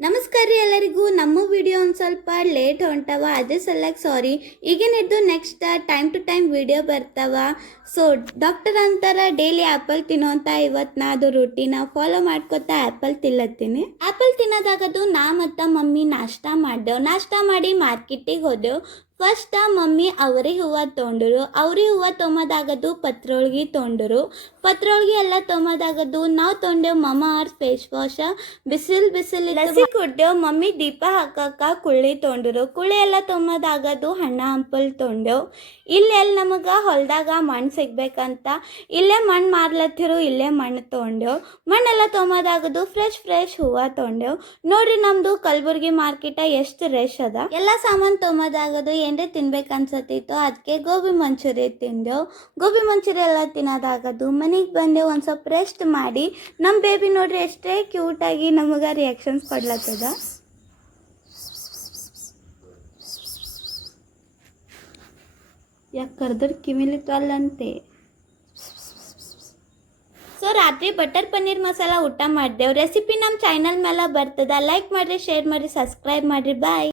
ನಮಸ್ಕಾರ ರೀ ಎಲ್ಲರಿಗೂ. ನಮ್ಮ ವಿಡಿಯೋ ಒಂದು ಸ್ವಲ್ಪ ಲೇಟ್ ಹೊಂಟವ, ಅದೇ ಸಲಕ್ಕೆ ಸಾರಿ. ಈಗೇನಿದ್ದು next time to time video ಬರ್ತಾವ. ಸೊ ಡಾಕ್ಟರ್ ಅಂತಾರ ಡೈಲಿ ಆ್ಯಪಲ್ ತಿನ್ನೋ ಅಂತ. ಇವತ್ತು ನಾ ಅದು ರೂಟೀನ ಫಾಲೋ ಮಾಡ್ಕೊತಾ ಆ್ಯಪಲ್ ತಿನ್ನತ್ತೀನಿ. ಆ್ಯಪಲ್ ತಿನ್ನೋದಾಗದು ನಾ ಮತ್ತು ಮಮ್ಮಿ ನಾಷ್ಟ ಮಾಡಿ ಮಾರ್ಕೆಟಿಗೆ ಹೋದೆವು. ಫಸ್ಟ್ ಮಮ್ಮಿ ಅವ್ರಿಗೆ ಹೂವು ತೊಗೊಂಡರು. ಅವ್ರಿಗೆ ಹೂವು ತೊಗೊಂಬದಾಗದು ಪತ್ರೊಳ್ಗಿ ತೊಗೊಂಡರು. ಪತ್ರೊಳ್ಗಿ ಎಲ್ಲ ತೊಗೊಂಬದಾಗದು ನಾವು ತೊಗೊಂಡೆವು ಮಮ್ಮ ಅರ್ತ್ ಫೇಸ್ ವಾಶ. ಬಿಸಿಲು ಲಸಿ ಕುಡ್ದೇವು. ಮಮ್ಮಿ ದೀಪ ಹಾಕಕ್ಕ ಕುಳ್ಳಿ ತೊಗೊಂಡರು. ಕುಳ್ಳಿ ಎಲ್ಲ ತೊಗೊಂಬದಾಗದು ಹಣ್ಣ ಹಂಪಲ್ ತೊಗೊಂಡೆವು. ಇಲ್ಲೆಲ್ಲಿ ನಮಗೆ ಹೊಲದಾಗ ಮಣ್ಣು ಸಿಗ್ಬೇಕಂತ ಇಲ್ಲೇ ಮಣ್ಣು ಮಾರ್ಲತ್ತಿರು, ಇಲ್ಲೇ ಮಣ್ಣು ತೊಗೊಂಡೆವು. ಮಣ್ಣೆಲ್ಲ ತೊಗೊಂಬದಾಗದು ಫ್ರೆಶ್ ಹೂವು ತೊಗೊಂಡೆವು. ನೋಡ್ರಿ ನಮ್ಮದು ಕಲಬುರ್ಗಿ ಮಾರ್ಕೆಟ ಎಷ್ಟು ರಶ್ ಅದ. ಎಲ್ಲ ಸಾಮಾನು ತೊಗೊಂಬದಾಗದು ಏನ್ರೆ ತಿನ್ಬೇಕು ಅನ್ಸತ್ತಿತ್ತು, ಅದಕ್ಕೆ ಗೋಬಿ ಮಂಚೂರಿ ತಿಂದೆವು. ಗೋಬಿ ಮಂಚೂರಿ ಎಲ್ಲ ತಿನ್ನೋದಾಗದು ಮನೆಗೆ ಬಂದೆವು. ಒಂದು ಸ್ವಲ್ಪ ರೆಸ್ಟ್ ಮಾಡಿ. ನಮ್ಮ ಬೇಬಿ ನೋಡ್ರಿ ಎಷ್ಟೇ ಕ್ಯೂಟಾಗಿ ನಮಗೆ ರಿಯಾಕ್ಷನ್ಸ್ ಕೊಡ್ಲತ್ತದ. ಯಾಕೆ ಕರೆದ್ರೆ ಕಿವಿಲಿತ್ತಲ್ಲಂತೆ. ಸೊ ರಾತ್ರಿ ಬಟರ್ ಪನ್ನೀರ್ ಮಸಾಲ ಊಟ ಮಾಡಿದೆವು. ರೆಸಿಪಿ ನಮ್ಮ ಚಾನಲ್ ಮೇಲೆ ಬರ್ತದ. ಲೈಕ್ ಮಾಡಿರಿ, ಶೇರ್ ಮಾಡಿರಿ, ಸಬ್ಸ್ಕ್ರೈಬ್ ಮಾಡಿರಿ. ಬಾಯ್.